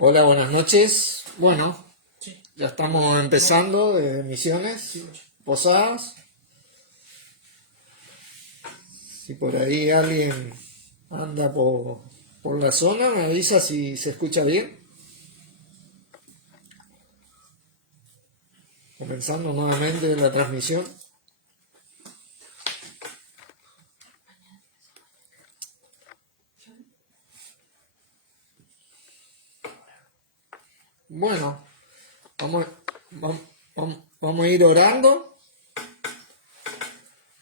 Hola, buenas noches. Bueno, Sí. ya estamos empezando de misiones, posadas. Si por ahí alguien anda por la zona, me avisa si se escucha bien. Comenzando nuevamente la transmisión. Bueno, vamos, vamos a ir orando.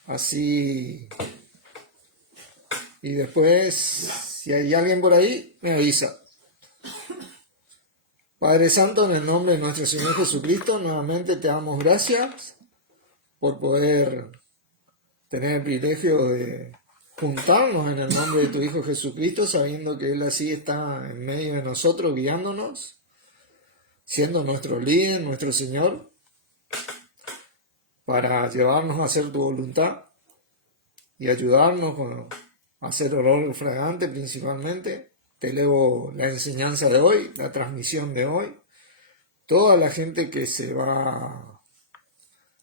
Así. Y después, si hay alguien por ahí, me avisa. Padre Santo, en el nombre de nuestro Señor Jesucristo, nuevamente te damos gracias por poder tener el privilegio de juntarnos en el nombre de tu Hijo Jesucristo, sabiendo que Él así está en medio de nosotros, guiándonos, siendo nuestro líder, nuestro Señor, para llevarnos a hacer tu voluntad y ayudarnos a hacer olor fragante principalmente. Te elevo la enseñanza de hoy, la transmisión de hoy, toda la gente que se va a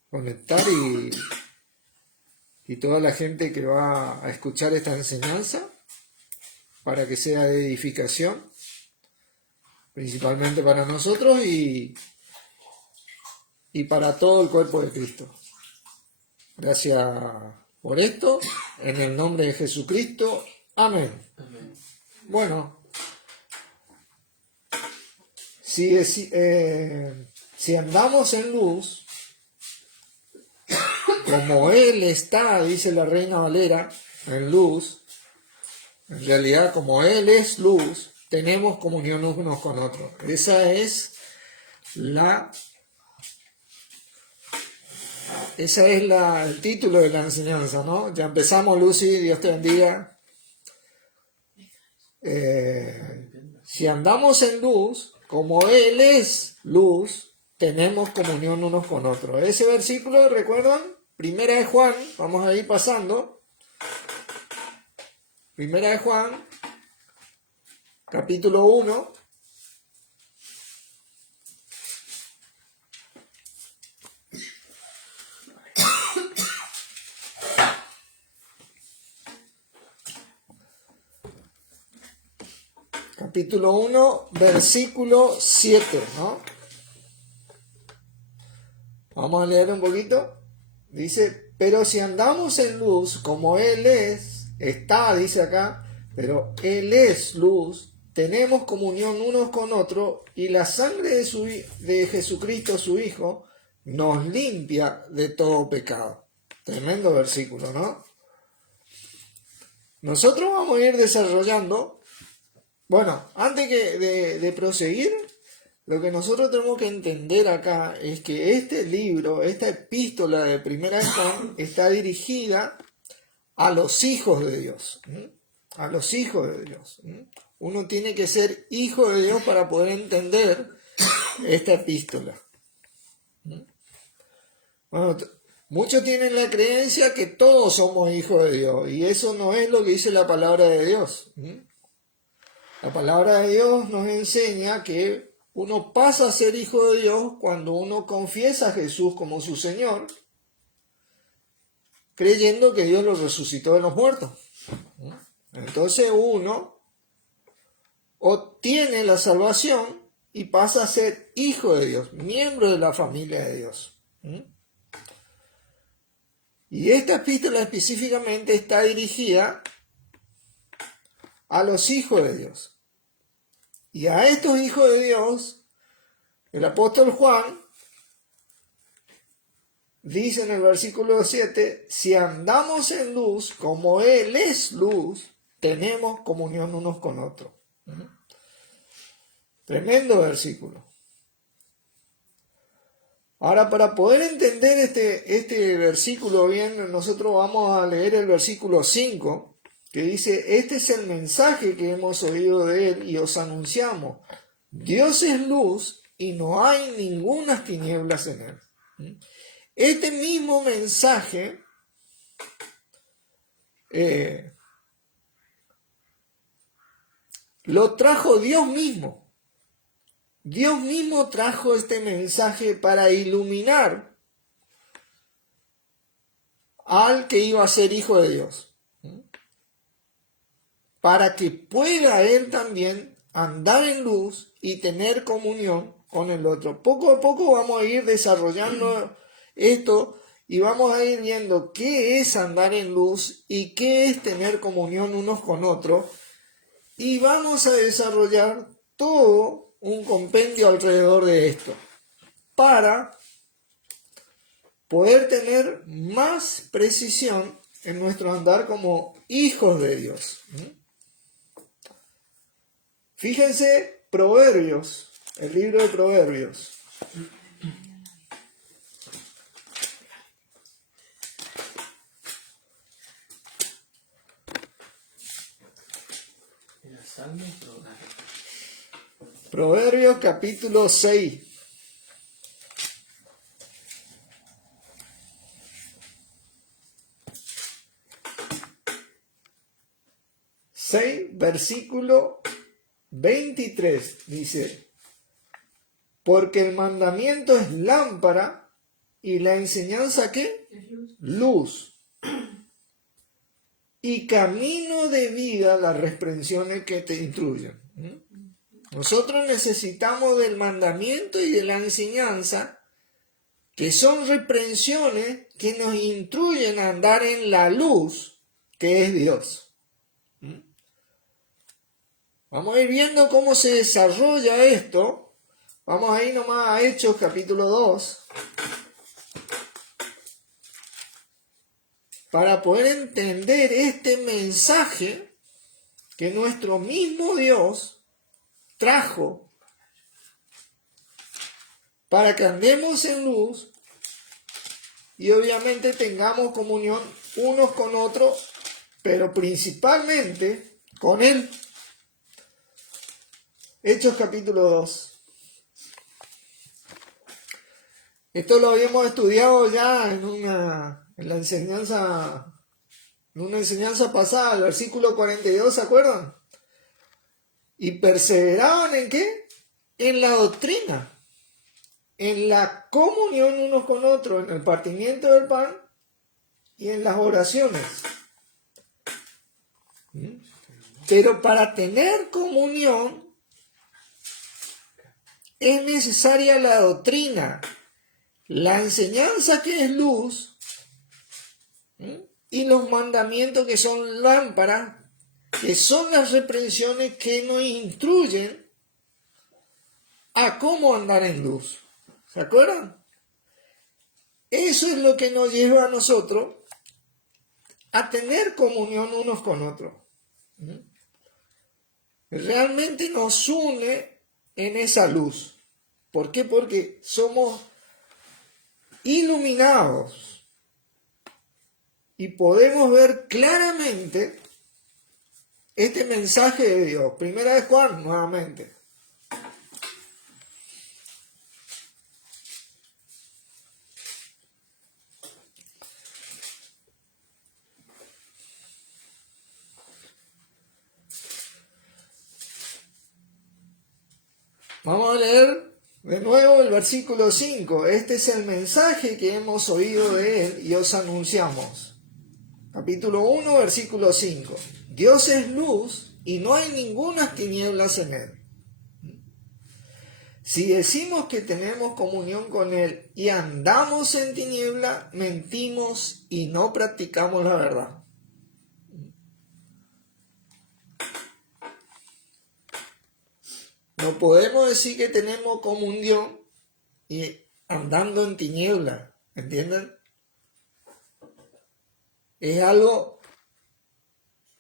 conectar y toda la gente que va a escuchar esta enseñanza para que sea de edificación, principalmente para nosotros y para todo el cuerpo de Cristo. Gracias por esto, en el nombre de Jesucristo. Amén. Amén. Bueno, si andamos en luz, como Él está, dice la Reina Valera, en luz, en realidad como Él es luz, tenemos comunión unos con otros. Esa es el título de la enseñanza, ¿no? Ya empezamos, Lucy, Dios te bendiga. Si andamos en luz, como Él es luz, tenemos comunión unos con otros. Ese versículo, ¿recuerdan? Primera de Juan, vamos a ir pasando. Primera de Juan, capítulo 1. Capítulo 1, versículo 7, ¿no? Vamos a leer un poquito. Dice, pero si andamos en luz, como Él está, dice acá, pero Él es luz, tenemos comunión unos con otros, y la sangre de Jesucristo, su Hijo, nos limpia de todo pecado. Tremendo versículo, ¿no? Nosotros vamos a ir desarrollando. Bueno, antes de proseguir, lo que nosotros tenemos que entender acá es que este libro, esta epístola de Primera de Juan, está dirigida a los hijos de Dios. A los hijos de Dios. Uno tiene que ser hijo de Dios para poder entender esta epístola. Bueno, muchos tienen la creencia que todos somos hijos de Dios, y eso no es lo que dice la palabra de Dios. La palabra de Dios nos enseña que uno pasa a ser hijo de Dios cuando uno confiesa a Jesús como su Señor, creyendo que Dios lo resucitó de los muertos. Entonces uno obtiene la salvación y pasa a ser hijo de Dios, miembro de la familia de Dios. Y esta epístola específicamente está dirigida a los hijos de Dios. Y a estos hijos de Dios, el apóstol Juan dice en el versículo 7, si andamos en luz, como Él es luz, tenemos comunión unos con otros. Tremendo versículo. Ahora, para poder entender este versículo bien, nosotros vamos a leer el versículo 5, que dice, este es el mensaje que hemos oído de Él y os anunciamos. Dios es luz y no hay ninguna tinieblas en Él. Este mismo mensaje lo trajo Dios mismo. Dios mismo trajo este mensaje para iluminar al que iba a ser hijo de Dios, para que pueda él también andar en luz y tener comunión con el otro. Poco a poco vamos a ir desarrollando esto y vamos a ir viendo qué es andar en luz y qué es tener comunión unos con otros, y vamos a desarrollar todo un compendio alrededor de esto para poder tener más precisión en nuestro andar como hijos de Dios. Fíjense, Proverbios, el libro de Proverbios. Proverbios capítulo 6. Versículo 23 dice: porque el mandamiento es lámpara y la enseñanza, ¿qué? Luz. Y camino de vida las reprensiones que te instruyen. Nosotros necesitamos del mandamiento y de la enseñanza, que son reprensiones que nos instruyen a andar en la luz, que es Dios. Vamos a ir viendo cómo se desarrolla esto. Vamos a ir nomás a Hechos capítulo 2. Para poder entender este mensaje que nuestro mismo Dios trajo para que andemos en luz y obviamente tengamos comunión unos con otros, pero principalmente con Él. Hechos capítulo 2. Esto lo habíamos estudiado ya en una enseñanza pasada, el versículo 42, ¿se acuerdan? Y perseveraban ¿en qué? En la doctrina, en la comunión unos con otros, en el partimiento del pan y en las oraciones. Pero para tener comunión es necesaria la doctrina, la enseñanza que es luz, y los mandamientos que son lámparas, que son las reprensiones que nos instruyen a cómo andar en luz. ¿Se acuerdan? Eso es lo que nos lleva a nosotros a tener comunión unos con otros. Realmente nos une en esa luz. ¿Por qué? Porque somos iluminados y podemos ver claramente este mensaje de Dios. Primera de Juan, nuevamente. Vamos a leer de nuevo el versículo 5. Este es el mensaje que hemos oído de Él y os anunciamos. Capítulo 1, versículo 5. Dios es luz y no hay ninguna tinieblas en Él. Si decimos que tenemos comunión con Él y andamos en tiniebla, mentimos y no practicamos la verdad. No podemos decir que tenemos comunión y andando en tiniebla, ¿entienden? Es algo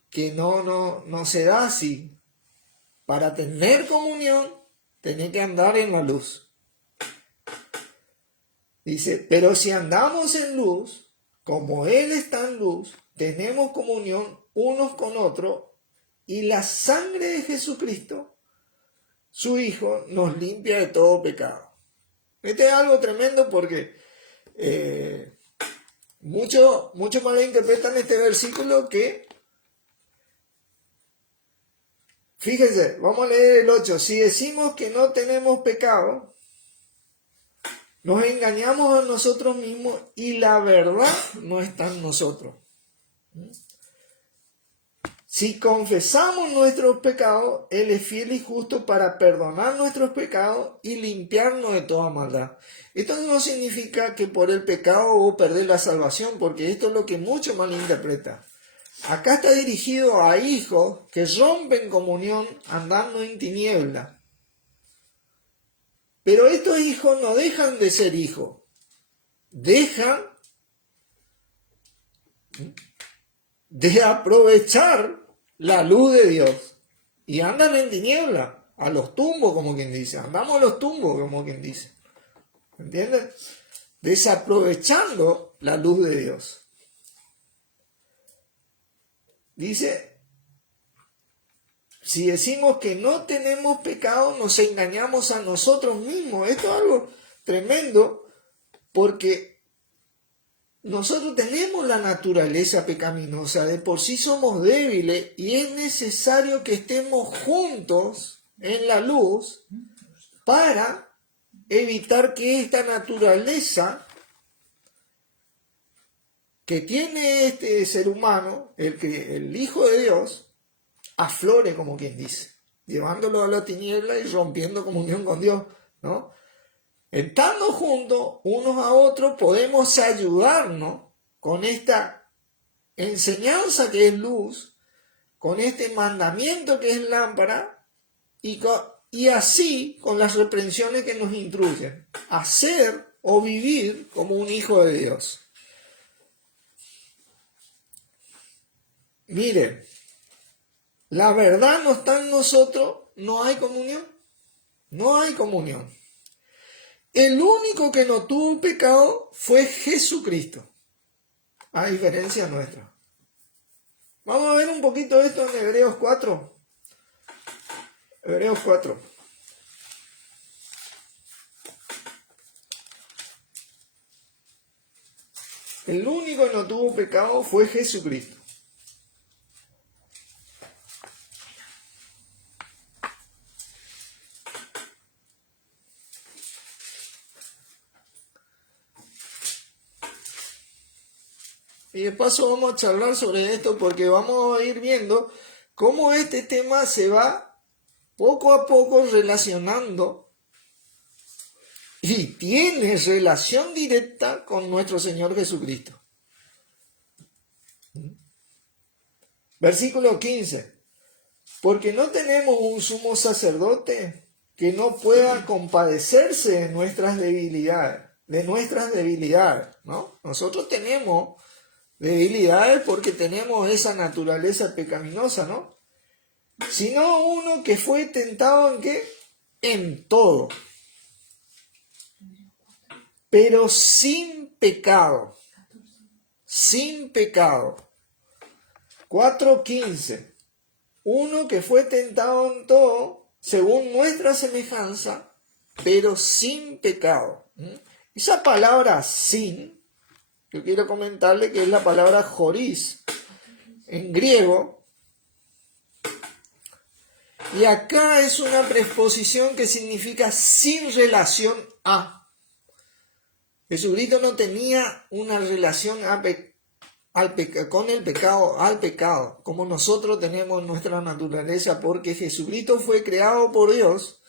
que no se da así. Para tener comunión, tenés que andar en la luz. Dice, pero si andamos en luz, como Él está en luz, tenemos comunión unos con otros, y la sangre de Jesucristo, su Hijo, nos limpia de todo pecado. Este es algo tremendo porque muchos malinterpretan este versículo que Fíjense, vamos a leer el 8. Si decimos que no tenemos pecado, nos engañamos a nosotros mismos y la verdad no está en nosotros. Si confesamos nuestros pecados, Él es fiel y justo para perdonar nuestros pecados y limpiarnos de toda maldad. Esto no significa que por el pecado vos perdés la salvación, porque esto es lo que muchos malinterpretan. Acá está dirigido a hijos que rompen comunión andando en tiniebla. Pero estos hijos no dejan de ser hijos. Dejan de aprovechar la luz de Dios. Y andan en tiniebla, a los tumbos, como quien dice. Andamos a los tumbos, como quien dice. ¿Entienden? Desaprovechando la luz de Dios. Dice, si decimos que no tenemos pecado, nos engañamos a nosotros mismos. Esto es algo tremendo, porque nosotros tenemos la naturaleza pecaminosa, de por sí somos débiles y es necesario que estemos juntos en la luz para evitar que esta naturaleza que tiene este ser humano, el Hijo de Dios, aflore, como quien dice, llevándolo a la tiniebla y rompiendo comunión con Dios, ¿no? Estando juntos unos a otros, podemos ayudarnos con esta enseñanza que es luz, con este mandamiento que es lámpara, y así con las reprensiones que nos instruyen, a ser o vivir como un hijo de Dios. Miren, la verdad no está en nosotros, no hay comunión. No hay comunión. El único que no tuvo pecado fue Jesucristo, a diferencia nuestra. Vamos a ver un poquito esto en Hebreos 4. Hebreos 4. El único que no tuvo pecado fue Jesucristo. Y de paso vamos a charlar sobre esto porque vamos a ir viendo cómo este tema se va poco a poco relacionando y tiene relación directa con nuestro Señor Jesucristo. Versículo 15. Porque no tenemos un sumo sacerdote que no pueda compadecerse de nuestras debilidades, ¿no? Nosotros tenemos debilidades porque tenemos esa naturaleza pecaminosa, ¿no? Sino uno que fue tentado en ¿qué? En todo, pero sin pecado. Sin pecado. 4:15. Uno que fue tentado en todo, según nuestra semejanza, pero sin pecado. Esa palabra sin, yo quiero comentarle que es la palabra joris en griego. Y acá es una preposición que significa sin relación a. Jesucristo no tenía una relación con el pecado, al pecado, como nosotros tenemos nuestra naturaleza, porque Jesucristo fue creado por Dios.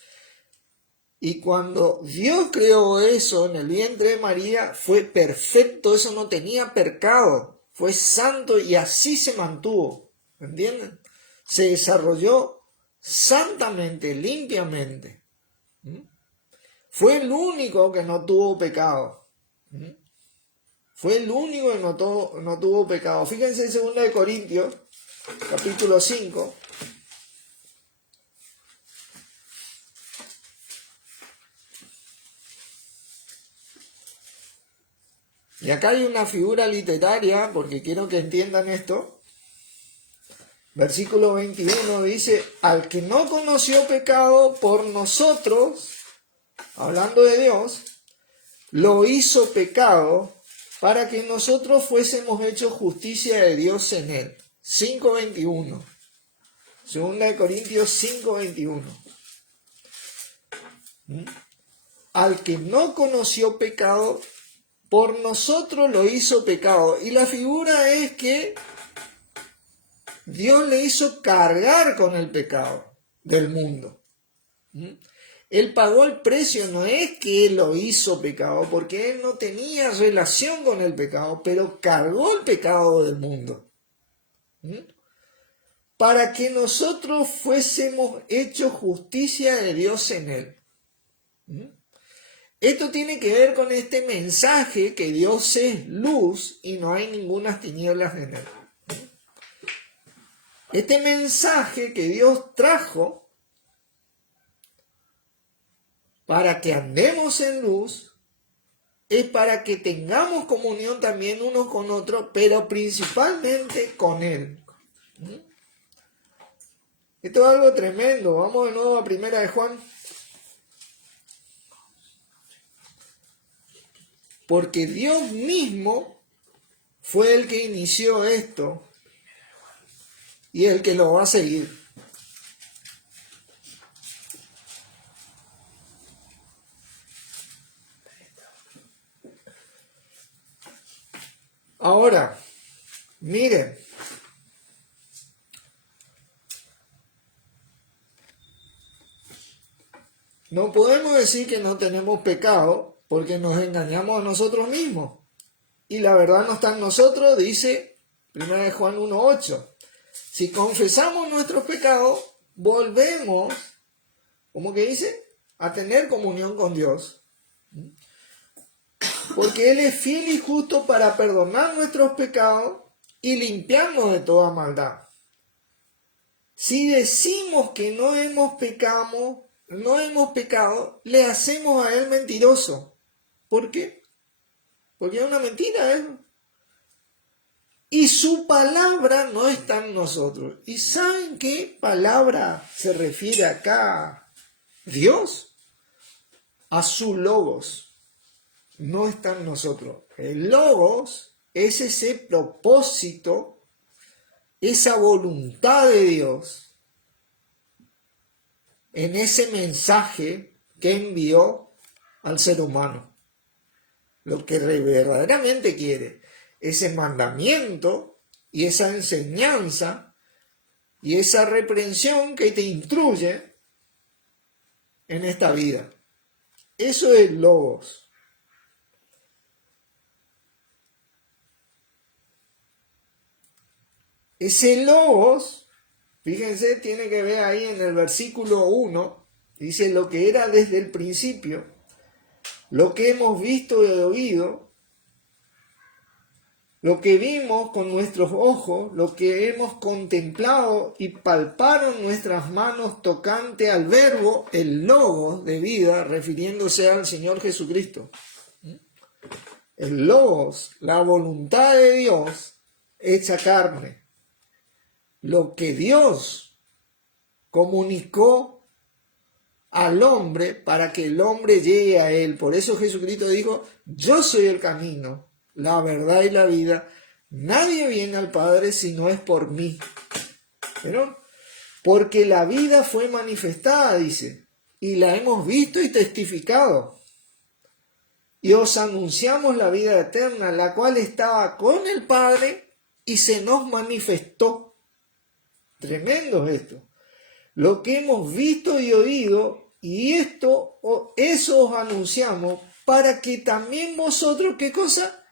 Y cuando Dios creó eso en el vientre de María, fue perfecto, eso no tenía pecado, fue santo y así se mantuvo, ¿entienden? Se desarrolló santamente, limpiamente. Fue el único que no tuvo pecado. Fue el único que no tuvo pecado. Fíjense en 2 Corintios, capítulo 5. Y acá hay una figura literaria, porque quiero que entiendan esto. Versículo 21 dice, al que no conoció pecado por nosotros, hablando de Dios, lo hizo pecado para que nosotros fuésemos hechos justicia de Dios en él. 5:21. Segunda de Corintios 5:21. Al que no conoció pecado, por nosotros lo hizo pecado. Y la figura es que Dios le hizo cargar con el pecado del mundo. Él pagó el precio, no es que Él lo hizo pecado, porque Él no tenía relación con el pecado, pero cargó el pecado del mundo. Para que nosotros fuésemos hechos justicia de Dios en Él. Esto tiene que ver con este mensaje que Dios es luz y no hay ninguna tinieblas en Él. Este mensaje que Dios trajo para que andemos en luz es para que tengamos comunión también unos con otros, pero principalmente con Él. Esto es algo tremendo. Vamos de nuevo a Primera de Juan. Porque Dios mismo fue el que inició esto y el que lo va a seguir. Ahora, miren, no podemos decir que no tenemos pecado porque nos engañamos a nosotros mismos. Y la verdad no está en nosotros, dice 1 Juan 1:8. Si confesamos nuestros pecados, volvemos, ¿cómo que dice? A tener comunión con Dios. Porque Él es fiel y justo para perdonar nuestros pecados y limpiarnos de toda maldad. Si decimos que no hemos pecado, le hacemos a Él mentiroso. ¿Por qué? Porque es una mentira eso. Y su palabra no está en nosotros. ¿Y saben qué palabra se refiere acá? Dios. A su logos. No está en nosotros. El logos es ese propósito, esa voluntad de Dios en ese mensaje que envió al ser humano. Lo que verdaderamente quiere, ese mandamiento y esa enseñanza y esa reprensión que te instruye en esta vida. Eso es logos. Ese logos, fíjense, tiene que ver ahí en el versículo 1, dice lo que era desde el principio, lo que hemos visto y oído, lo que vimos con nuestros ojos, lo que hemos contemplado y palparon nuestras manos tocante al verbo, el logos de vida, refiriéndose al Señor Jesucristo. El logos, la voluntad de Dios hecha carne. Lo que Dios comunicó al hombre para que el hombre llegue a Él. Por eso Jesucristo dijo, yo soy el camino, la verdad y la vida. Nadie viene al Padre si no es por mí. ¿Pero? Porque la vida fue manifestada, dice, y la hemos visto y testificado. Y os anunciamos la vida eterna, la cual estaba con el Padre y se nos manifestó. Tremendo esto. Lo que hemos visto y oído, y eso os anunciamos, para que también vosotros, ¿qué cosa?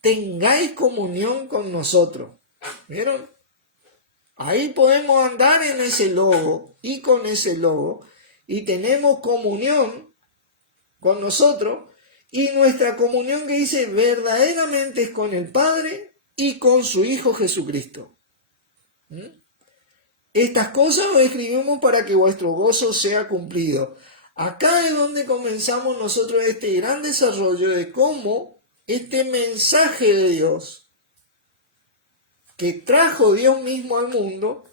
Tengáis comunión con nosotros. ¿Vieron? Ahí podemos andar en ese logo y con ese logo, y tenemos comunión con nosotros, y nuestra comunión que dice verdaderamente es con el Padre y con su Hijo Jesucristo. Estas cosas os escribimos para que vuestro gozo sea cumplido. Acá es donde comenzamos nosotros este gran desarrollo de cómo este mensaje de Dios que trajo Dios mismo al mundo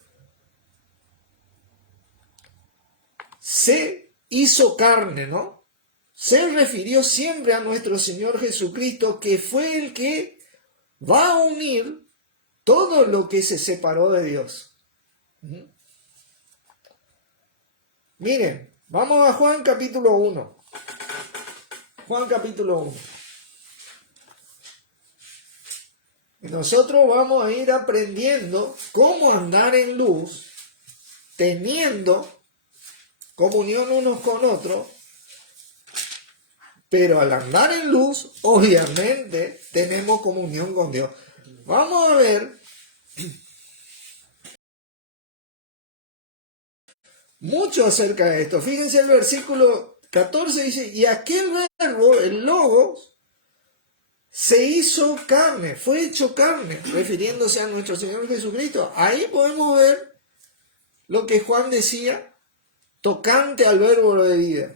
se hizo carne, ¿no? Se refirió siempre a nuestro Señor Jesucristo, que fue el que va a unir todo lo que se separó de Dios. Miren, vamos a Juan capítulo 1. Juan capítulo 1. Nosotros vamos a ir aprendiendo cómo andar en luz, teniendo comunión unos con otros, pero al andar en luz, obviamente, tenemos comunión con Dios. Vamos a ver mucho acerca de esto. Fíjense el versículo 14 dice, y aquel verbo, el logos, se hizo carne, fue hecho carne, refiriéndose a nuestro Señor Jesucristo. Ahí podemos ver lo que Juan decía, tocante al verbo de vida.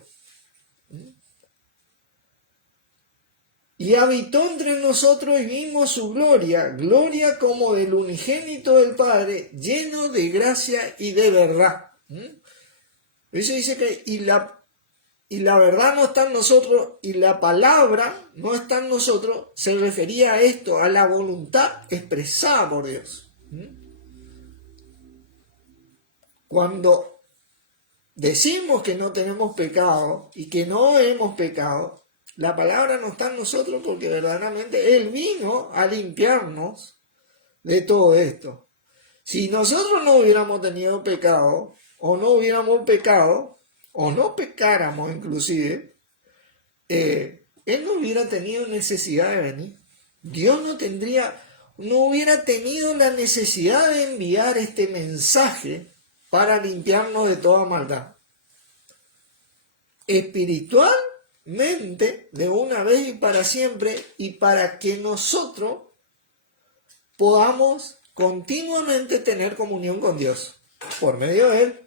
Y habitó entre nosotros y vimos su gloria, gloria como del unigénito del Padre, lleno de gracia y de verdad. Eso dice que, y la verdad no está en nosotros, y la palabra no está en nosotros, se refería a esto, a la voluntad expresada por Dios. Cuando decimos que no tenemos pecado y que no hemos pecado, la palabra no está en nosotros porque verdaderamente Él vino a limpiarnos de todo esto. Si nosotros no hubiéramos tenido pecado, o no hubiéramos pecado, o no pecáramos inclusive, Él no hubiera tenido necesidad de venir. Dios no hubiera tenido la necesidad de enviar este mensaje para limpiarnos de toda maldad. Espiritualmente, de una vez y para siempre, y para que nosotros podamos continuamente tener comunión con Dios, por medio de Él.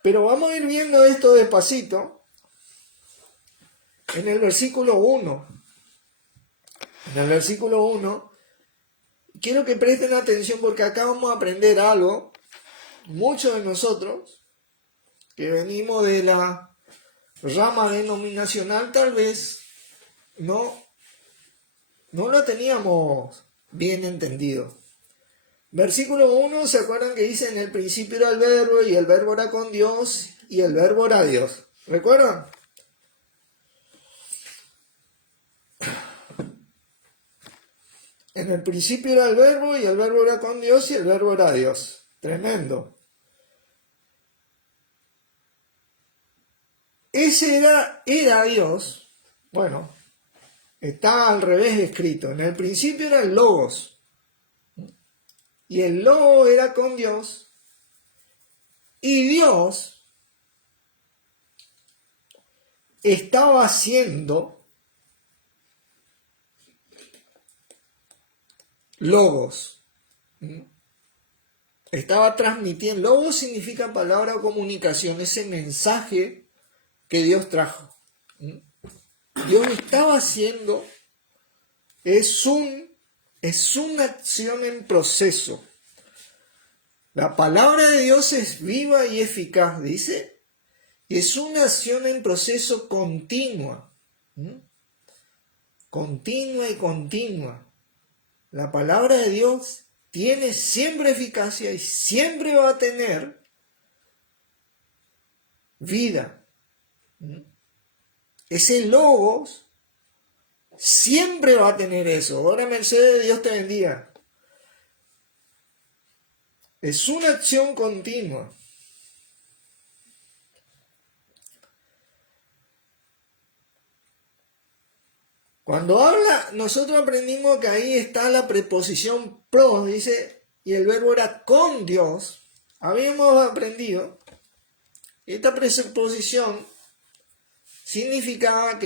Pero vamos a ir viendo esto despacito en el versículo 1. En el versículo 1, quiero que presten atención porque acá vamos a aprender algo. Muchos de nosotros que venimos de la rama denominacional tal vez no lo teníamos bien entendido. Versículo 1, ¿se acuerdan que dice en el principio era el verbo y el verbo era con Dios y el verbo era Dios? ¿Recuerdan? En el principio era el verbo y el verbo era con Dios y el verbo era Dios. Tremendo. Ese era Dios. Bueno, está al revés escrito. En el principio era el Logos. Y el Logo era con Dios. Y Dios estaba haciendo Logos. Estaba transmitiendo. Logos significa palabra o comunicación. Ese mensaje que Dios trajo. Dios estaba haciendo. Es una acción en proceso. La palabra de Dios es viva y eficaz, dice. Es una acción en proceso continua. Continua y continua. La palabra de Dios tiene siempre eficacia y siempre va a tener vida. Ese logos siempre va a tener eso. Ahora, Mercedes, Dios te bendiga. Es una acción continua. Cuando habla, nosotros aprendimos que ahí está la preposición pro, dice, y el verbo era con Dios. Habíamos aprendido, esta preposición significaba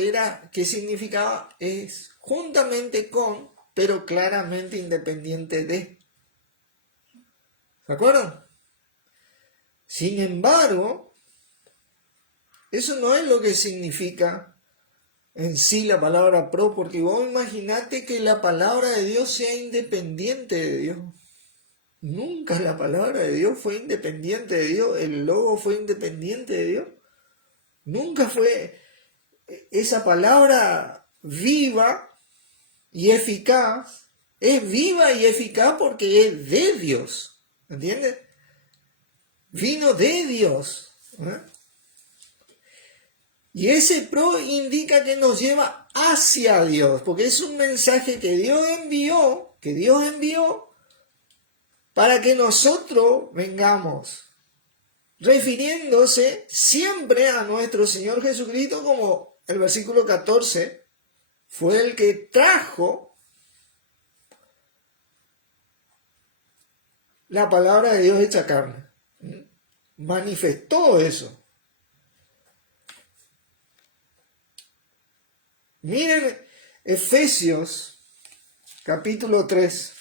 es juntamente con, pero claramente independiente de. ¿Se acuerdan? Sin embargo, eso no es lo que significa en sí la palabra pro, porque vos imaginate que la palabra de Dios sea independiente de Dios. Nunca la palabra de Dios fue independiente de Dios, el logo fue independiente de Dios. Nunca fue esa palabra viva y eficaz, es viva y eficaz porque es de Dios, ¿entiendes? vino de Dios. Y ese pro indica que nos lleva hacia Dios, porque es un mensaje que Dios envió para que nosotros vengamos, refiriéndose siempre a nuestro Señor Jesucristo, como el versículo 14 fue el que trajo la palabra de Dios hecha carne. Manifestó eso. Miren Efesios capítulo 3.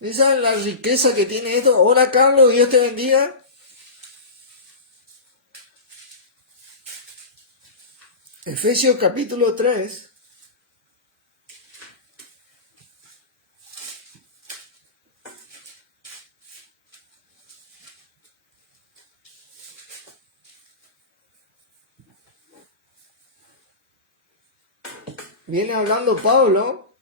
¿Esa es la riqueza que tiene esto? Hola Carlos, Dios te bendiga. Efesios capítulo 3. Viene hablando Pablo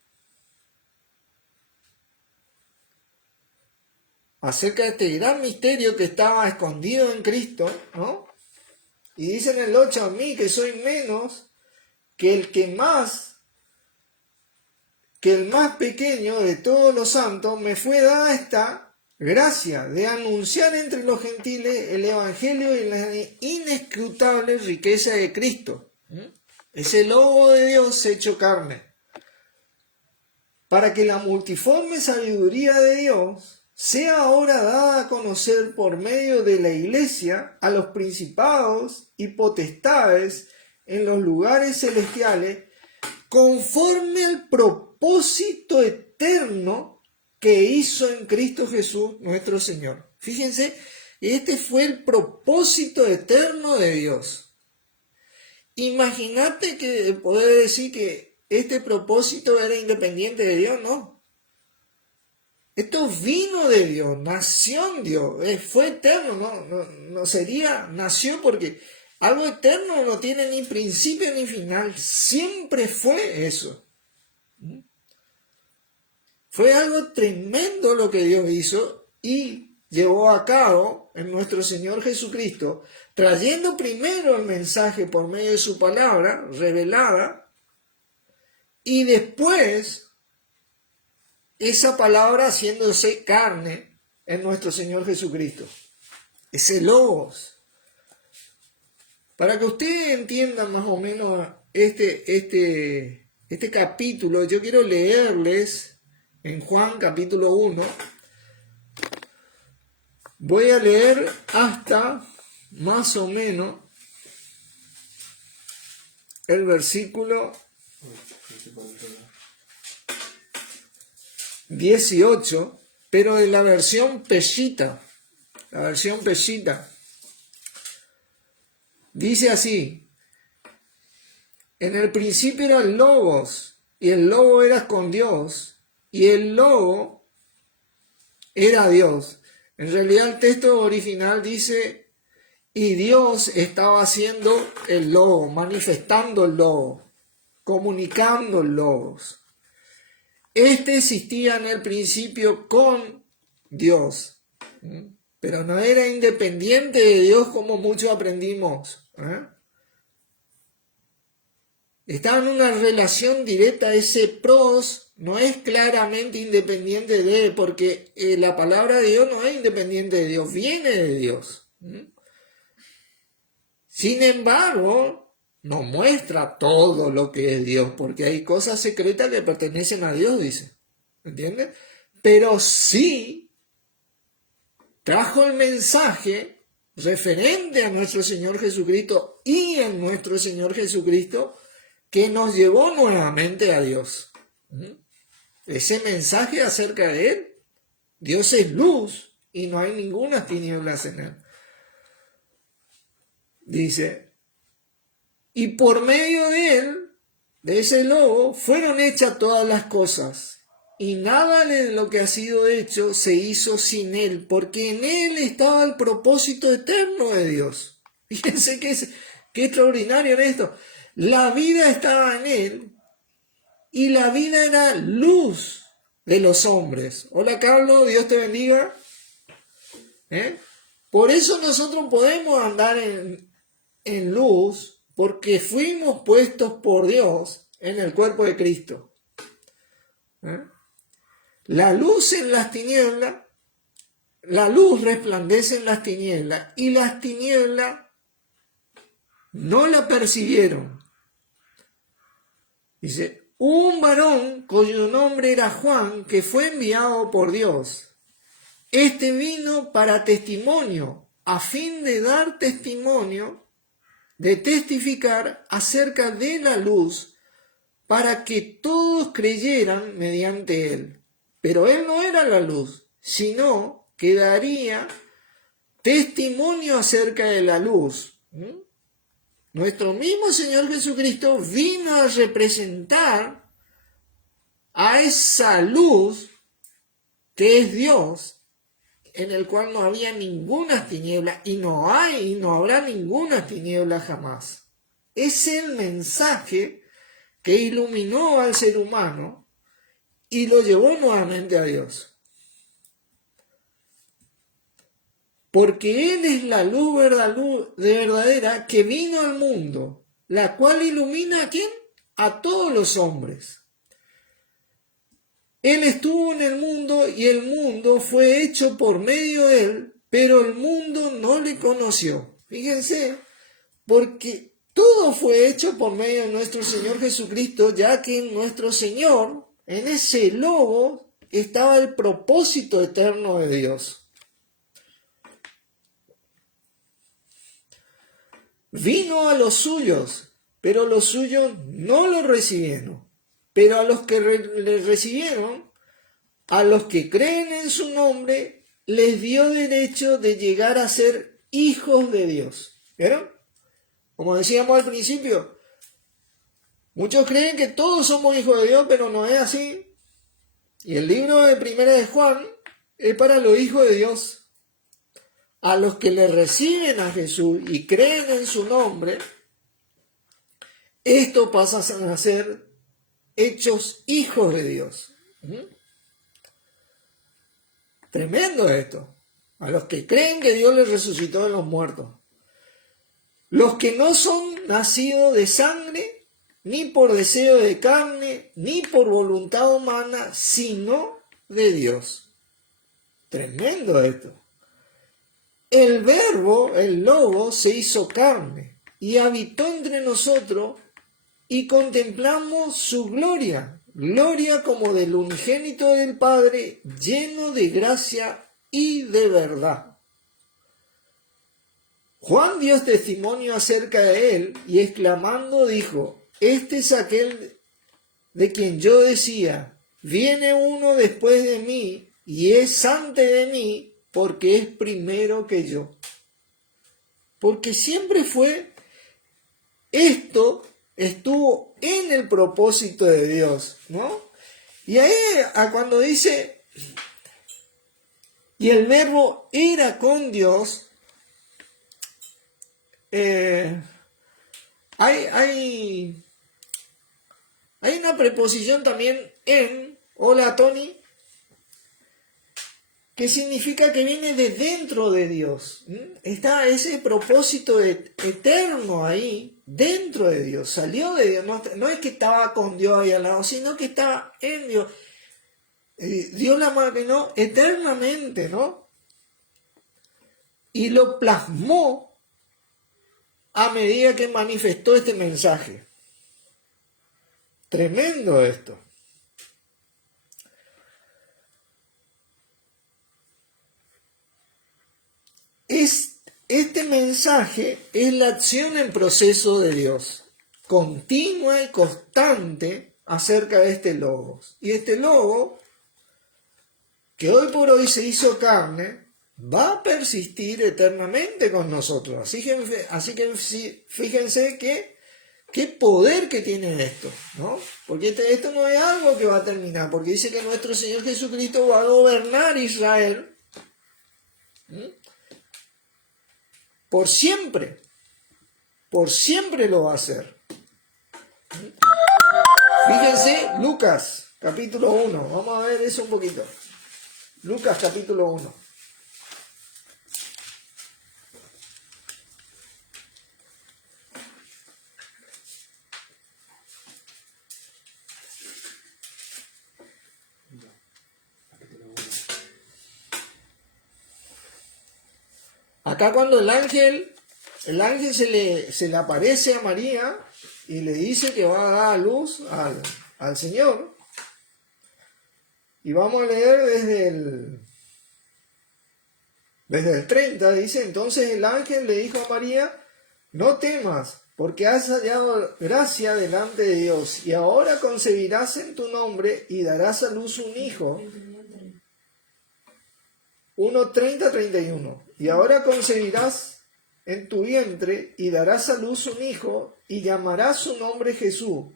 acerca de este gran misterio que estaba escondido en Cristo, ¿no? Y dice en el 8, a mí que soy menos que el más pequeño de todos los santos, me fue dada esta gracia de anunciar entre los gentiles el evangelio y la inescrutable riqueza de Cristo. Ese lobo de Dios hecho carne, para que la multiforme sabiduría de Dios sea ahora dada a conocer por medio de la Iglesia a los principados y potestades en los lugares celestiales, conforme al propósito eterno que hizo en Cristo Jesús nuestro Señor. Fíjense, este fue el propósito eterno de Dios. Imagínate que poder decir que este propósito era independiente de Dios, no. Esto vino de Dios, nació en Dios, fue eterno, no sería, nació porque algo eterno no tiene ni principio ni final, siempre fue eso. Fue algo tremendo lo que Dios hizo y llevó a cabo en nuestro Señor Jesucristo, trayendo primero el mensaje por medio de su palabra revelada y después esa palabra haciéndose carne en nuestro Señor Jesucristo. Ese logos. Para que ustedes entiendan más o menos este capítulo, yo quiero leerles en Juan capítulo 1. Voy a leer hasta más o menos el versículo 18, pero de la versión Peshitta. La versión Peshitta. Dice así: en el principio era el Logos, y el Logo era con Dios, y el Logo era Dios. En realidad el texto original dice: y Dios estaba haciendo el Logo, manifestando el Logo, comunicando el Logos. Este existía en el principio con Dios, pero no era independiente de Dios como muchos aprendimos. Estaba en una relación directa. Ese pros no es claramente independiente de, porque la palabra de Dios no es independiente de Dios, viene de Dios. Sin embargo, no muestra todo lo que es Dios, porque hay cosas secretas que pertenecen a Dios, dice. ¿Entiendes? Pero sí trajo el mensaje referente a nuestro Señor Jesucristo y en nuestro Señor Jesucristo que nos llevó nuevamente a Dios. Ese mensaje acerca de Él, Dios es luz y no hay ninguna tinieblas en Él. Dice, y por medio de Él, de ese logo, fueron hechas todas las cosas. Y nada de lo que ha sido hecho se hizo sin Él, porque en Él estaba el propósito eterno de Dios. Fíjense qué extraordinario era esto. La vida estaba en Él y la vida era luz de los hombres. Hola Carlos, Dios te bendiga. Por eso nosotros podemos andar en luz, porque fuimos puestos por Dios en el cuerpo de Cristo. La luz en las tinieblas, la luz resplandece en las tinieblas y las tinieblas no la percibieron. Dice, un varón cuyo nombre era Juan, que fue enviado por Dios. Este vino para testimonio, a fin de dar testimonio, de testificar acerca de la luz, para que todos creyeran mediante él. Pero él no era la luz, sino que daría testimonio acerca de la luz. Nuestro mismo Señor Jesucristo vino a representar a esa luz que es Dios, en el cual no había ninguna tiniebla, y no hay y no habrá ninguna tiniebla jamás. Es el mensaje que iluminó al ser humano y lo llevó nuevamente a Dios. Porque Él es la luz verdadera que vino al mundo, la cual ilumina ¿a quién? A todos los hombres. Él estuvo en el mundo y el mundo fue hecho por medio de Él, pero el mundo no le conoció. Fíjense, porque todo fue hecho por medio de nuestro Señor Jesucristo, ya que en nuestro Señor, en ese logo, estaba el propósito eterno de Dios. Vino a los suyos, pero los suyos no lo recibieron. Pero a los que le recibieron, a los que creen en su nombre, les dio derecho de llegar a ser hijos de Dios. ¿Vieron? Como decíamos al principio, muchos creen que todos somos hijos de Dios, pero no es así. Y el libro de Primera de Juan es para los hijos de Dios. A los que le reciben a Jesús y creen en su nombre, esto pasa a ser hechos hijos de Dios. Tremendo esto. A los que creen que Dios les resucitó de los muertos. Los que no son nacidos de sangre, ni por deseo de carne, ni por voluntad humana, sino de Dios. Tremendo esto. El verbo, el logo, se hizo carne y habitó entre nosotros y contemplamos su gloria, gloria como del unigénito del Padre, lleno de gracia y de verdad. Juan dio testimonio acerca de él y exclamando dijo, este es aquel de quien yo decía, viene uno después de mí y es antes de mí, porque es primero que yo. Porque siempre estuvo en el propósito de Dios, ¿no? Y ahí cuando dice, y el verbo era con Dios, hay una preposición también en, hola Tony, que significa que viene de dentro de Dios. Está ese propósito eterno ahí, dentro de Dios, salió de Dios. No es que estaba con Dios ahí al lado, sino que estaba en Dios. Dios la imaginó eternamente, ¿no? Y lo plasmó a medida que manifestó este mensaje. Tremendo esto. Este mensaje es la acción en proceso de Dios, continua y constante acerca de este logos. Y este logo, que hoy por hoy se hizo carne, va a persistir eternamente con nosotros. Así que fíjense qué poder que tiene esto, ¿no? Porque esto no es algo que va a terminar, porque dice que nuestro Señor Jesucristo va a gobernar Israel por siempre lo va a hacer. Fíjense, Lucas capítulo 1. Vamos a ver eso un poquito. Lucas capítulo 1. Acá cuando el ángel se le aparece a María y le dice que va a dar a luz al Señor. Y vamos a leer desde el 30, dice: entonces el ángel le dijo a María: no temas, porque has hallado gracia delante de Dios, y ahora concebirás en tu nombre y darás a luz un hijo. 1:30-31. Y ahora concebirás en tu vientre y darás a luz un hijo, y llamarás su nombre Jesús.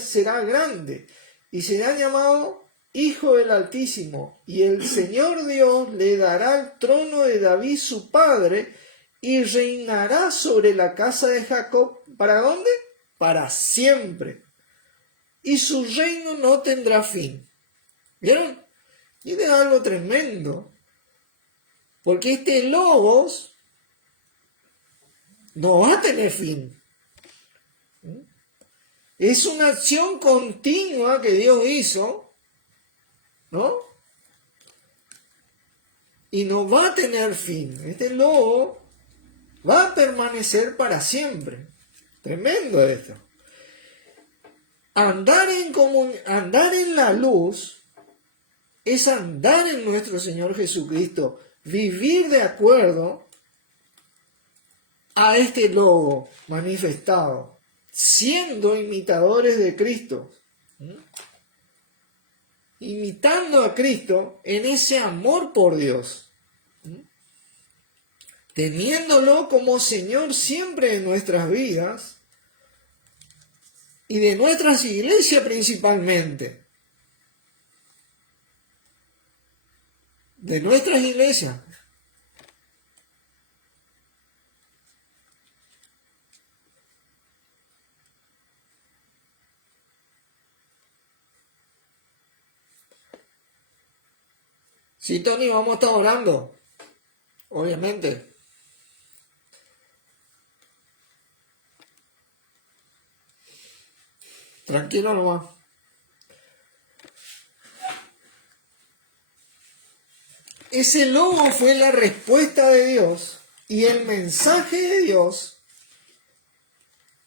Será grande y será llamado Hijo del Altísimo, y el Señor Dios le dará el trono de David su padre, y reinará sobre la casa de Jacob. ¿Para dónde? Para siempre. Y su reino no tendrá fin. ¿Vieron? Y es algo tremendo. Porque este Logos no va a tener fin. Es una acción continua que Dios hizo, ¿no? Y no va a tener fin. Este Logo va a permanecer para siempre. Tremendo esto. Andar en la luz es andar en nuestro Señor Jesucristo. Vivir de acuerdo a este Logo manifestado, siendo imitadores de Cristo, imitando a Cristo en ese amor por Dios, teniéndolo como Señor siempre en nuestras vidas y de nuestras iglesias principalmente, de nuestras iglesias. Sí, Tony, vamos a estar orando, obviamente. Tranquilo nomás. Ese logo fue la respuesta de Dios y el mensaje de Dios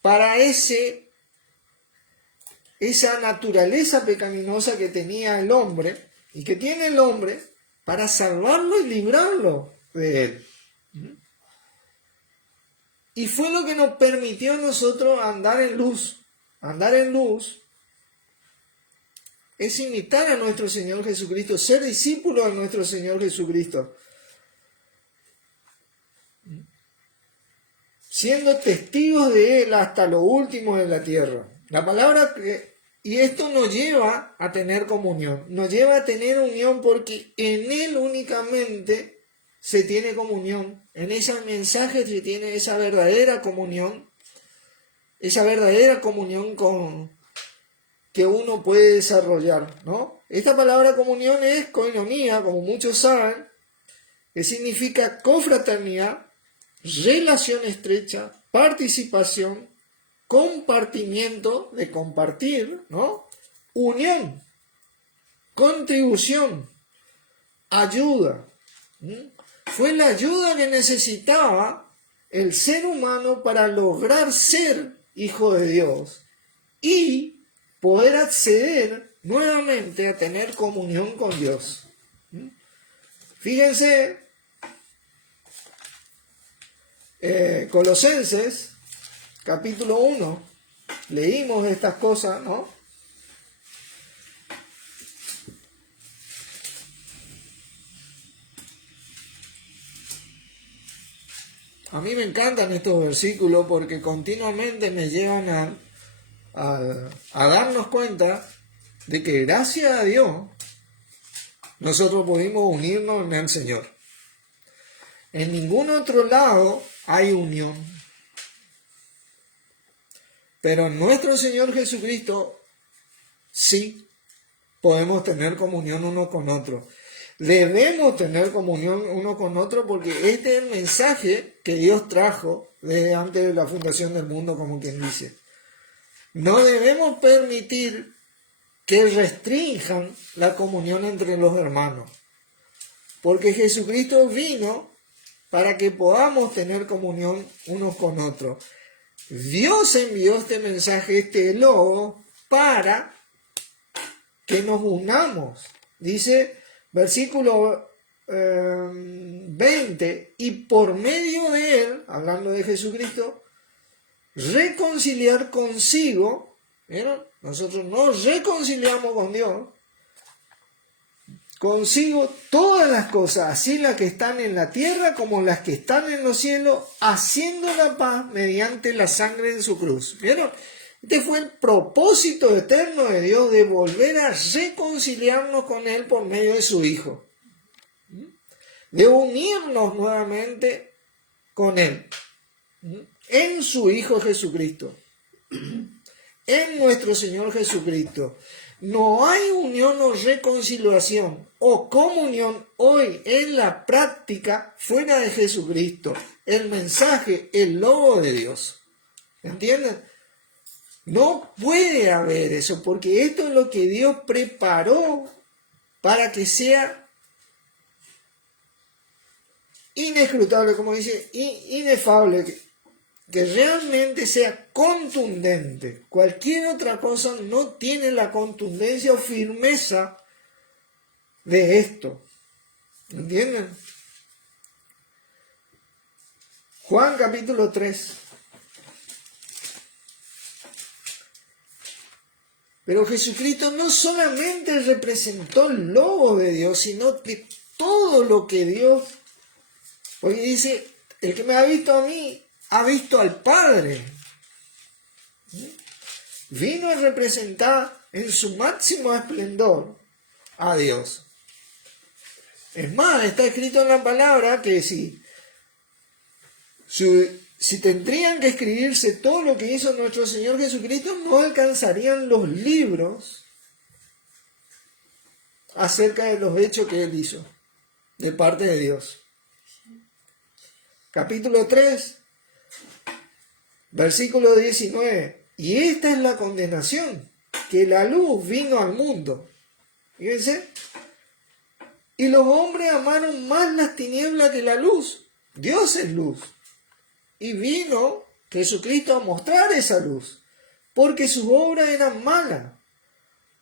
para esa naturaleza pecaminosa que tenía el hombre y que tiene el hombre, para salvarlo y librarlo de él. Y fue lo que nos permitió a nosotros andar en luz. Andar en luz es imitar a nuestro Señor Jesucristo, ser discípulo de nuestro Señor Jesucristo, siendo testigos de Él hasta lo último de la tierra. La palabra y esto nos lleva a tener comunión, nos lleva a tener unión, porque en Él únicamente se tiene comunión, en ese mensaje se tiene esa verdadera comunión con que uno puede desarrollar, ¿no? Esta palabra comunión es koinonía, como muchos saben, que significa confraternidad, relación estrecha, participación, compartimiento, de compartir, ¿no? Unión, contribución, ayuda. Fue la ayuda que necesitaba el ser humano para lograr ser hijo de Dios y poder acceder nuevamente a tener comunión con Dios. Fíjense, Colosenses, capítulo 1, leímos estas cosas, ¿no? A mí me encantan estos versículos porque continuamente me llevan a darnos cuenta de que gracias a Dios nosotros pudimos unirnos en el Señor. En ningún otro lado hay unión. Pero en nuestro Señor Jesucristo sí. podemos tener comunión uno con otro. Debemos tener comunión uno con otro porque este es el mensaje que Dios trajo desde antes de la fundación del mundo, como quien dice. No debemos permitir que restrinjan la comunión entre los hermanos, porque Jesucristo vino para que podamos tener comunión unos con otros. Dios envió este mensaje, este logo, para que nos unamos. Dice, versículo 20, y por medio de él, hablando de Jesucristo, reconciliar consigo, ¿vieron? Nosotros nos reconciliamos con Dios, consigo todas las cosas, así las que están en la tierra como las que están en los cielos, haciendo la paz mediante la sangre de su cruz. ¿Vieron? Este fue el propósito eterno de Dios, de volver a reconciliarnos con Él por medio de su Hijo, de unirnos nuevamente con Él, en su Hijo Jesucristo, en nuestro Señor Jesucristo. No hay unión o reconciliación o comunión hoy en la práctica fuera de Jesucristo, el mensaje, el logo de Dios. ¿Entienden? No puede haber eso, porque esto es lo que Dios preparó para que sea inescrutable, como dice, inefable, que realmente sea contundente. Cualquier otra cosa no tiene la contundencia o firmeza de esto. ¿Entienden? Juan capítulo 3. Pero Jesucristo no solamente representó el logo de Dios, sino que todo lo que Dios, porque dice, el que me ha visto a mí, ha visto al Padre. Vino a representar en su máximo esplendor a Dios. Es más, está escrito en la palabra que si tendrían que escribirse todo lo que hizo nuestro Señor Jesucristo, no alcanzarían los libros acerca de los hechos que Él hizo de parte de Dios. Capítulo 3, versículo 19. Y esta es la condenación, que la luz vino al mundo. Fíjense. Y los hombres amaron más las tinieblas que la luz. Dios es luz. Y vino Jesucristo a mostrar esa luz, porque sus obras eran malas.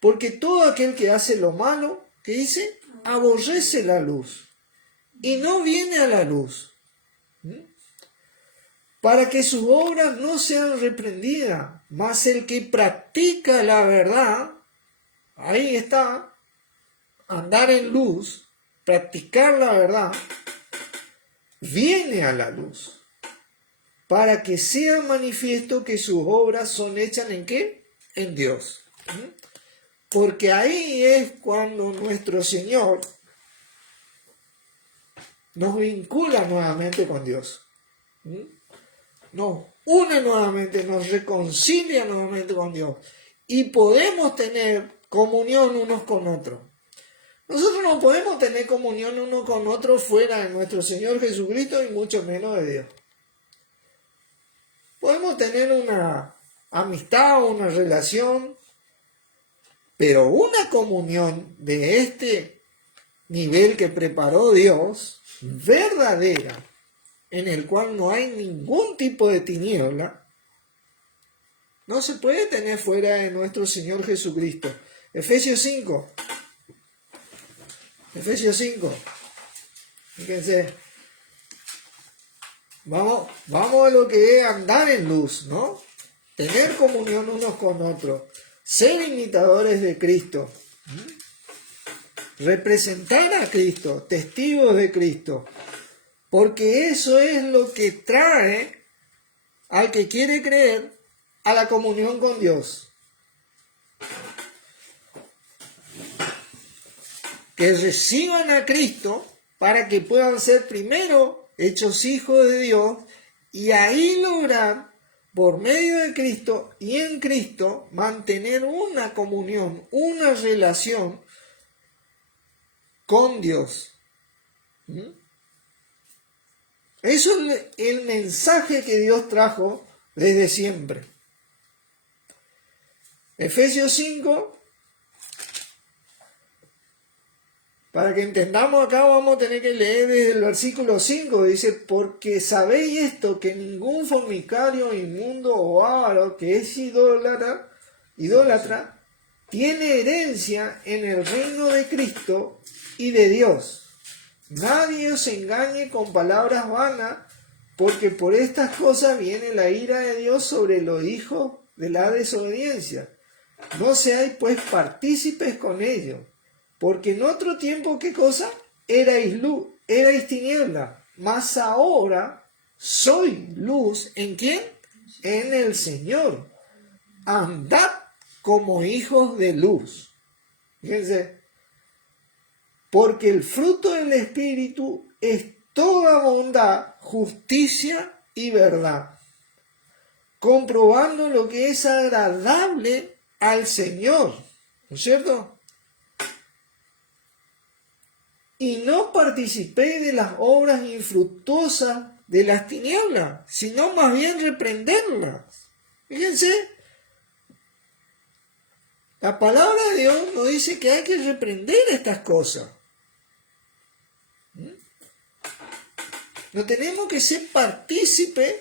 Porque todo aquel que hace lo malo, ¿qué dice? Aborrece la luz y no viene a la luz, para que sus obras no sean reprendidas. Mas el que practica la verdad, ahí está, andar en luz, practicar la verdad, viene a la luz, para que sea manifiesto que sus obras son hechas ¿en qué? En Dios. Porque ahí es cuando nuestro Señor nos vincula nuevamente con Dios. Nos une nuevamente, nos reconcilia nuevamente con Dios. Y podemos tener comunión unos con otros. Nosotros no podemos tener comunión uno con otro fuera de nuestro Señor Jesucristo y mucho menos de Dios. Podemos tener una amistad o una relación, pero una comunión de este nivel que preparó Dios, verdadera, en el cual no hay ningún tipo de tiniebla, no se puede tener fuera de nuestro Señor Jesucristo. Efesios 5. Efesios 5. Fíjense. Vamos a lo que es andar en luz, ¿no? Tener comunión unos con otros. Ser imitadores de Cristo. Representar a Cristo. Testigos de Cristo. Porque eso es lo que trae al que quiere creer a la comunión con Dios. Que reciban a Cristo para que puedan ser primero hechos hijos de Dios y ahí lograr por medio de Cristo y en Cristo mantener una comunión, una relación con Dios. Eso es el mensaje que Dios trajo desde siempre. Efesios 5, para que entendamos acá vamos a tener que leer desde el versículo 5, dice, porque sabéis esto, que ningún fornicario, inmundo o avaro que es idólatra, tiene herencia en el reino de Cristo y de Dios. Nadie os engañe con palabras vanas, porque por estas cosas viene la ira de Dios sobre los hijos de la desobediencia. No seáis pues partícipes con ellos, porque en otro tiempo, ¿qué cosa? Erais luz, erais tiniebla, mas ahora soy luz. ¿En quién? En el Señor. Andad como hijos de luz. Fíjense, porque el fruto del Espíritu es toda bondad, justicia y verdad, comprobando lo que es agradable al Señor, ¿no es cierto? Y no participéis de las obras infructuosas de las tinieblas, sino más bien reprenderlas. Fíjense, la palabra de Dios nos dice que hay que reprender estas cosas. No tenemos que ser partícipes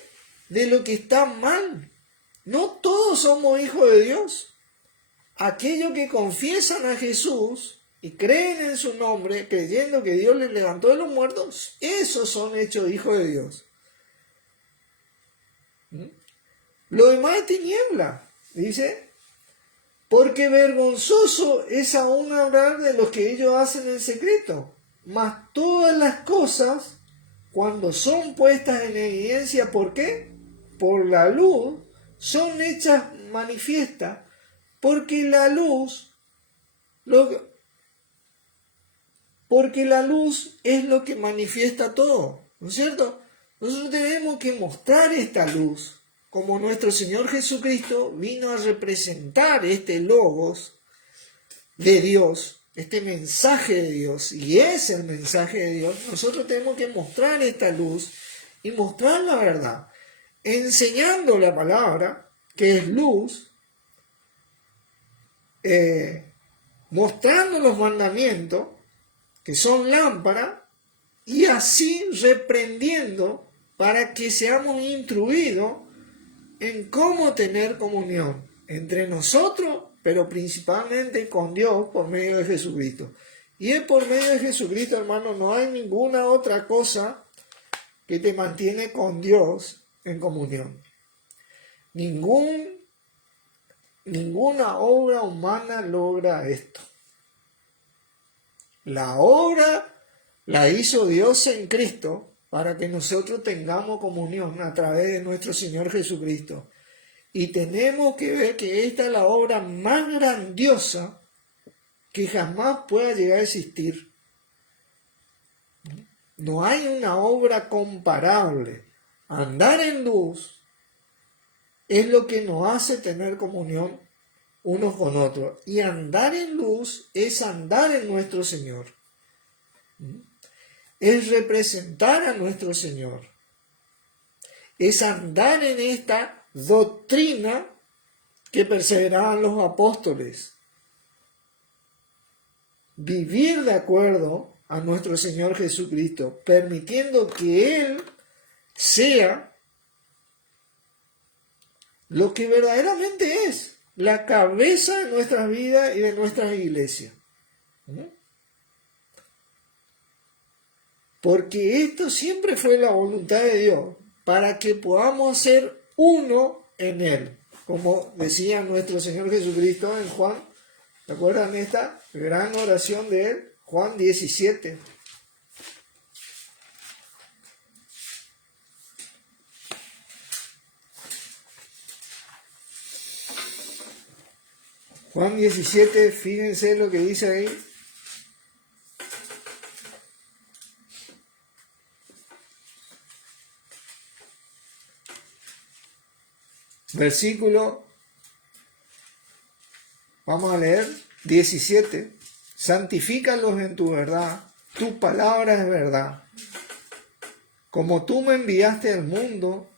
de lo que está mal. No todos somos hijos de Dios. Aquellos que confiesan a Jesús y creen en su nombre, creyendo que Dios les levantó de los muertos, esos son hechos hijos de Dios. Lo demás es tiniebla, dice, porque vergonzoso es aún hablar de lo que ellos hacen en secreto, mas todas las cosas, cuando son puestas en evidencia, ¿por qué? Por la luz, son hechas manifiestas, porque la luz es lo que manifiesta todo, ¿no es cierto? Nosotros tenemos que mostrar esta luz, como nuestro Señor Jesucristo vino a representar este logos de Dios, este mensaje de Dios, y es el mensaje de Dios. Nosotros tenemos que mostrar esta luz y mostrar la verdad, enseñando la palabra, que es luz, mostrando los mandamientos, que son lámparas, y así reprendiendo para que seamos instruidos en cómo tener comunión entre nosotros, pero principalmente con Dios por medio de Jesucristo. Y es por medio de Jesucristo, hermano, no hay ninguna otra cosa que te mantiene con Dios en comunión. Ninguna obra humana logra esto. La obra la hizo Dios en Cristo para que nosotros tengamos comunión a través de nuestro Señor Jesucristo. Y tenemos que ver que esta es la obra más grandiosa que jamás pueda llegar a existir. No hay una obra comparable. Andar en luz es lo que nos hace tener comunión unos con otros. Y andar en luz es andar en nuestro Señor. Es representar a nuestro Señor. Es andar en esta doctrina que perseveraban los apóstoles. Vivir de acuerdo a nuestro Señor Jesucristo, permitiendo que Él sea lo que verdaderamente es, la cabeza de nuestras vidas y de nuestras iglesias. Porque esto siempre fue la voluntad de Dios, para que podamos ser uno en Él. Como decía nuestro Señor Jesucristo en Juan, ¿se acuerdan esta gran oración de Él? Juan 17. Juan 17, fíjense lo que dice ahí. versículo, vamos a leer, 17. Santifícalos en tu verdad, tu palabra es verdad. Como tú me enviaste al mundo,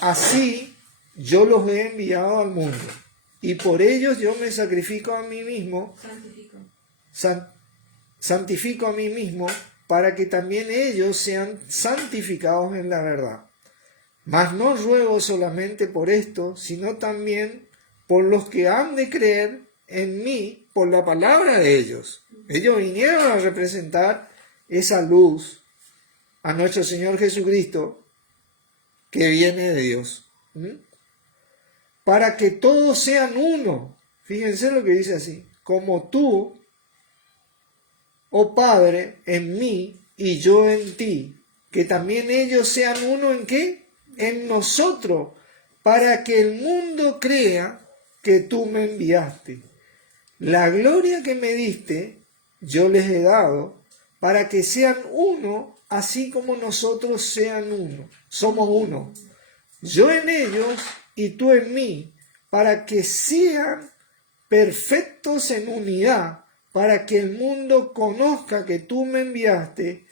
así yo los he enviado al mundo. Y por ellos yo me sacrifico a mí mismo, santifico a mí mismo, para que también ellos sean santificados en la verdad. Mas no ruego solamente por esto, sino también por los que han de creer en mí por la palabra de ellos. Ellos vinieron a representar esa luz a nuestro Señor Jesucristo que viene de Dios. Para que todos sean uno. Fíjense lo que dice así. Como tú, oh Padre, en mí y yo en ti. Que también ellos sean uno ¿en qué? En nosotros. Para que el mundo crea que tú me enviaste. La gloria que me diste, yo les he dado, para que sean uno, así como nosotros sean uno. Somos uno. Yo en ellos y tú en mí, para que sean perfectos en unidad, para que el mundo conozca que tú me enviaste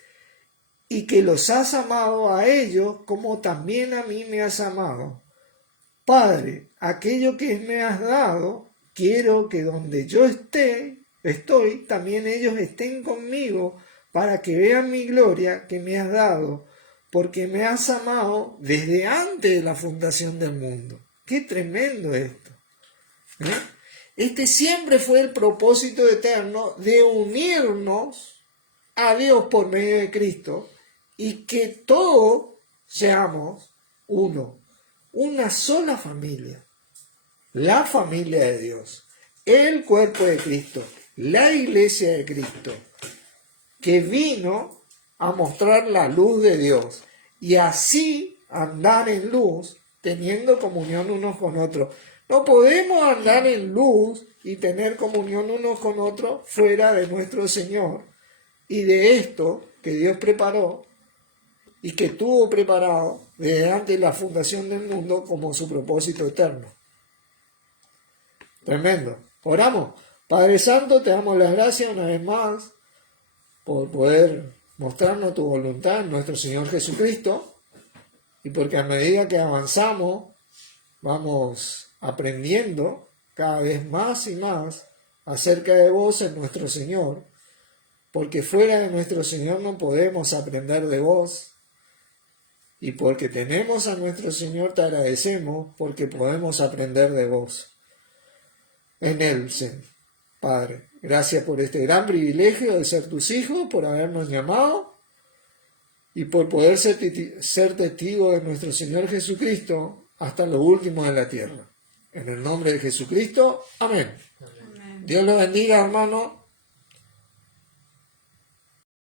y que los has amado a ellos como también a mí me has amado. Padre, aquello que me has dado, quiero que donde yo estoy, también ellos estén conmigo, para que vean mi gloria que me has dado, porque me has amado desde antes de la fundación del mundo. ¡Qué tremendo esto! Este siempre fue el propósito eterno de unirnos a Dios por medio de Cristo y que todos seamos uno, una sola familia, la familia de Dios, el cuerpo de Cristo, la iglesia de Cristo, que vino a mostrar la luz de Dios y así andar en luz, teniendo comunión unos con otros. No podemos andar en luz y tener comunión unos con otros fuera de nuestro Señor y de esto que Dios preparó y que tuvo preparado desde antes de la fundación del mundo como su propósito eterno. Tremendo. Oramos. Padre Santo, te damos las gracias una vez más por poder mostrarnos tu voluntad en nuestro Señor Jesucristo y porque a medida que avanzamos vamos aprendiendo cada vez más y más acerca de vos en nuestro Señor, porque fuera de nuestro Señor no podemos aprender de vos. Y porque tenemos a nuestro Señor te agradecemos porque podemos aprender de vos. En Él, Padre, gracias por este gran privilegio de ser tus hijos, por habernos llamado y por poder ser testigo de nuestro Señor Jesucristo hasta lo último de la tierra. En el nombre de Jesucristo, amén. Amén. Dios los bendiga, hermano.